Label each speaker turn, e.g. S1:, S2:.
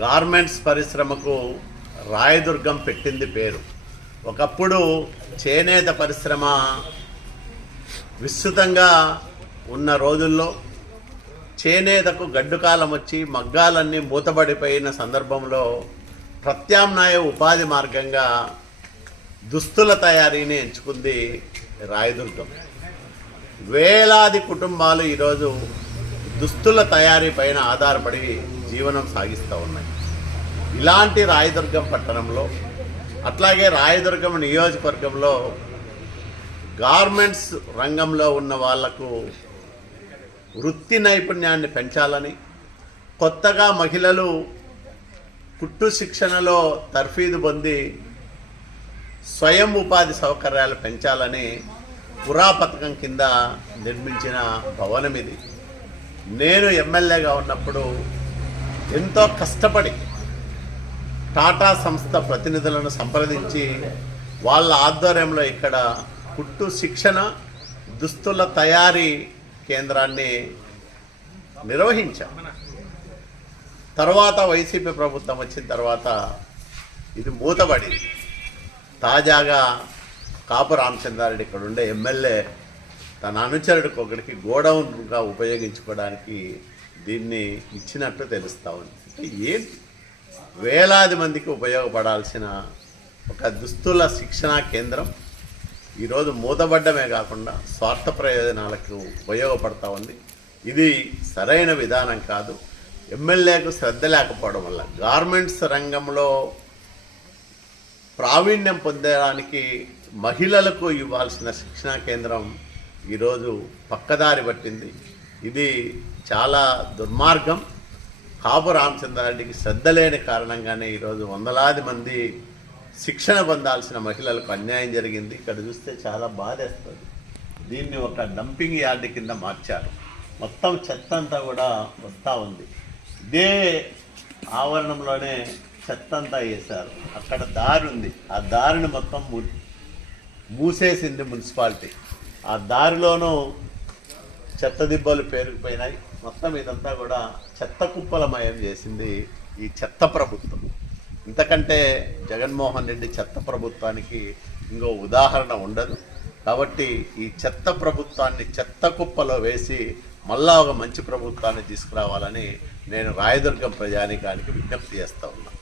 S1: Garments పరిశ్రమకు రాయదుర్గం పెట్టింది పేరు. ఒకప్పుడు చేనేత పరిశ్రమ విస్తృతంగా ఉన్న రోజుల్లో చేనేతకు గడ్డుకాలం వచ్చి మగ్గాలన్నీ మూతబడిపోయిన సందర్భంలో ప్రత్యామ్నాయ ఉపాధి మార్గంగా దుస్తుల తయారీని ఎంచుకుంది రాయదుర్గం. వేలాది కుటుంబాలు ఈరోజు దుస్తుల తయారీ పైన ఆధారపడి జీవనం సాగిస్తూ ఉన్నాయి. ఇలాంటి రాయదుర్గం పట్టణంలో అట్లాగే రాయదుర్గం నియోజకవర్గంలో గార్మెంట్స్ రంగంలో ఉన్న వాళ్ళకు వృత్తి నైపుణ్యాన్ని పెంచాలని కొత్తగా మహిళలు కుట్టు శిక్షణలో తర్ఫీదు పొంది స్వయం ఉపాధి సౌకర్యాలు పెంచాలని పురా పథకం కింద నిర్మించిన భవనం ఇది నేను ఎమ్మెల్యేగా ఉన్నప్పుడు ఎంతో కష్టపడి టాటా సంస్థ ప్రతినిధులను సంప్రదించి వాళ్ళ ఆధ్వర్యంలో ఇక్కడ కుట్టు శిక్షణ దుస్తుల తయారీ కేంద్రాన్ని నిర్వహించాం తర్వాత వైసీపీ ప్రభుత్వం వచ్చిన తర్వాత ఇది మూతబడింది. తాజాగా కాపు రామచంద్రారెడ్డి ఇక్కడ ఉండే ఎమ్మెల్యే తన అనుచరుడికి ఒకరికి గోడౌన్గా ఉపయోగించుకోవడానికి దీన్ని ఇచ్చినట్లు తెలుస్తా ఉంది. అంటే ఏంటి వేలాది మందికి ఉపయోగపడాల్సిన ఒక దుస్తుల శిక్షణా కేంద్రం ఈరోజు మూతబడ్డమే కాకుండా స్వార్థ ప్రయోజనాలకు ఉపయోగపడతా ఉంది. ఇది సరైన విధానం కాదు. ఎమ్మెల్యేకు శ్రద్ధ లేకపోవడం వల్ల గార్మెంట్స్ రంగంలో ప్రావీణ్యం పొందడానికి మహిళలకు ఇవ్వాల్సిన శిక్షణా కేంద్రం ఈరోజు పక్కదారి పట్టింది. ఇది చాలా దుర్మార్గం. కాపు రామచంద్రారెడ్డికి శ్రద్ధ లేని కారణంగానే ఈరోజు వందలాది మంది శిక్షణ పొందాల్సిన మహిళలకు అన్యాయం జరిగింది. ఇక్కడ చూస్తే చాలా బాధేస్తుంది. దీన్ని ఒక డంపింగ్ యార్డ్ కింద మార్చారు. మొత్తం చెత్త అంతా కూడా వస్తూ ఉంది. ఇదే ఆవరణంలోనే చెత్త అంతా వేశారు. అక్కడ దారి ఉంది. ఆ దారిని మొత్తం మూసేసింది మున్సిపాలిటీ. ఆ దారిలోనూ చెత్త దిబ్బలు పేరుకుపోయినాయి. మొత్తం ఇదంతా కూడా చెత్త కుప్పలమయం చేసింది ఈ చెత్త ప్రభుత్వం. ఇంతకంటే జగన్మోహన్ రెడ్డి చెత్త ప్రభుత్వానికి ఇంకో ఉదాహరణ ఉండదు. కాబట్టి ఈ చెత్త ప్రభుత్వాన్ని చెత్త కుప్పలో వేసి మళ్ళా ఒక మంచి ప్రభుత్వాన్ని తీసుకురావాలని నేను రాయదుర్గం ప్రజానికానికి విజ్ఞప్తి చేస్తా ఉన్నాను